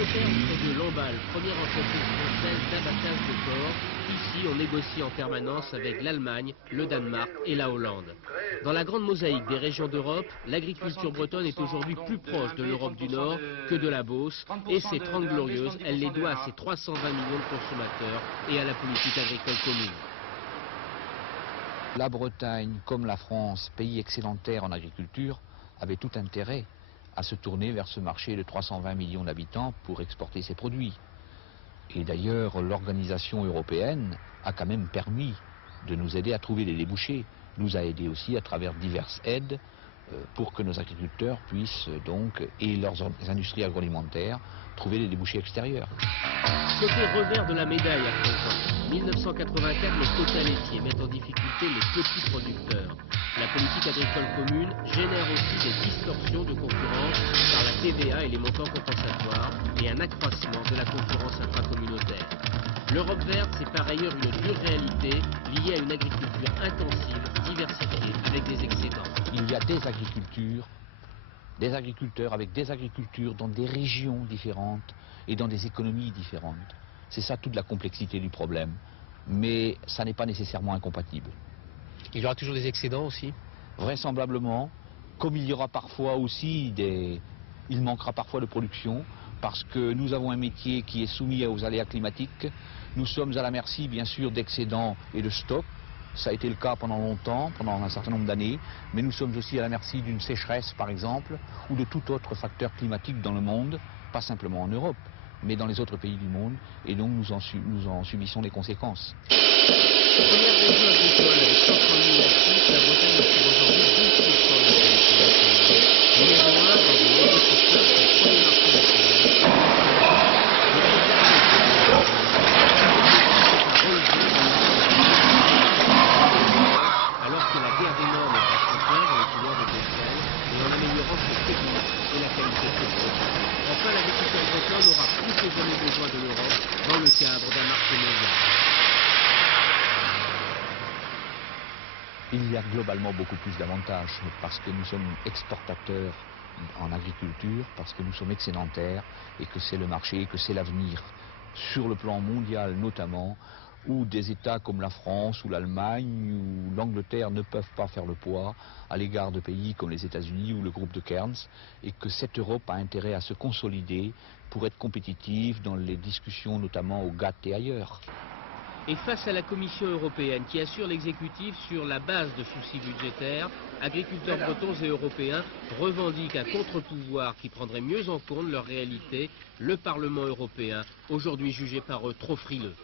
Angleterre, près de Lamballe, première entreprise française d'abattage de porc. Ici, on négocie en permanence avec l'Allemagne, le Danemark et la Hollande. Dans la grande mosaïque des régions d'Europe, l'agriculture bretonne est aujourd'hui plus proche de l'Europe du Nord que de la Beauce. Et ces 30 glorieuses, elle les doit à ses 320 millions de consommateurs et à la politique agricole commune. La Bretagne, comme la France, pays excédentaire en agriculture, avait tout intérêt à se tourner vers ce marché de 320 millions d'habitants pour exporter ses produits. Et d'ailleurs, l'organisation européenne a quand même permis de nous aider à trouver des débouchés, nous a aidés aussi à travers diverses aides pour que nos agriculteurs puissent donc, et leurs industries agroalimentaires, trouver des débouchés extérieurs. Côté revers de la médaille à présent. En 1984, les quotas laitiers mettent en difficulté les petits producteurs. La politique agricole commune génère aussi des distorsions de concurrence par la TVA et les montants compensatoires et un accroissement de la concurrence intracommunautaire. L'Europe verte, c'est par ailleurs une dure réalité liée à une agriculture intensive, diversifiée, avec des excédents. Il y a des agriculteurs avec des agricultures dans des régions différentes et dans des économies différentes. C'est ça toute la complexité du problème. Mais ça n'est pas nécessairement incompatible. Il y aura toujours des excédents aussi? Vraisemblablement, comme il y aura parfois aussi il manquera parfois de production, parce que nous avons un métier qui est soumis aux aléas climatiques. Nous sommes à la merci, bien sûr, d'excédents et de stocks. Ça a été le cas pendant longtemps, pendant un certain nombre d'années, mais nous sommes aussi à la merci d'une sécheresse, par exemple, ou de tout autre facteur climatique dans le monde, pas simplement en Europe, mais dans les autres pays du monde, et donc nous en subissons les conséquences. Première région agricole avec 130 000 actifs, la Bretagne assure aujourd'hui 12% de la production nationale. Numéro 1 dans de nombreux secteurs, c'est le premier marché national. Alors que la guerre des normes est à son plein dans les couleurs de Bruxelles et en améliorant ses techniques et la qualité de ses produits. Enfin, l'agriculteur breton aura plus que jamais besoin de l'Europe dans le cadre d'un marché mondial. Il y a globalement beaucoup plus d'avantages parce que nous sommes exportateurs en agriculture, parce que nous sommes excédentaires et que c'est le marché et que c'est l'avenir. Sur le plan mondial notamment, où des États comme la France ou l'Allemagne ou l'Angleterre ne peuvent pas faire le poids à l'égard de pays comme les États-Unis ou le groupe de Cairns, et que cette Europe a intérêt à se consolider pour être compétitive dans les discussions notamment au GATT et ailleurs. Et face à la Commission européenne qui assure l'exécutif sur la base de soucis budgétaires, agriculteurs bretons et européens revendiquent un contre-pouvoir qui prendrait mieux en compte leur réalité, le Parlement européen, aujourd'hui jugé par eux trop frileux.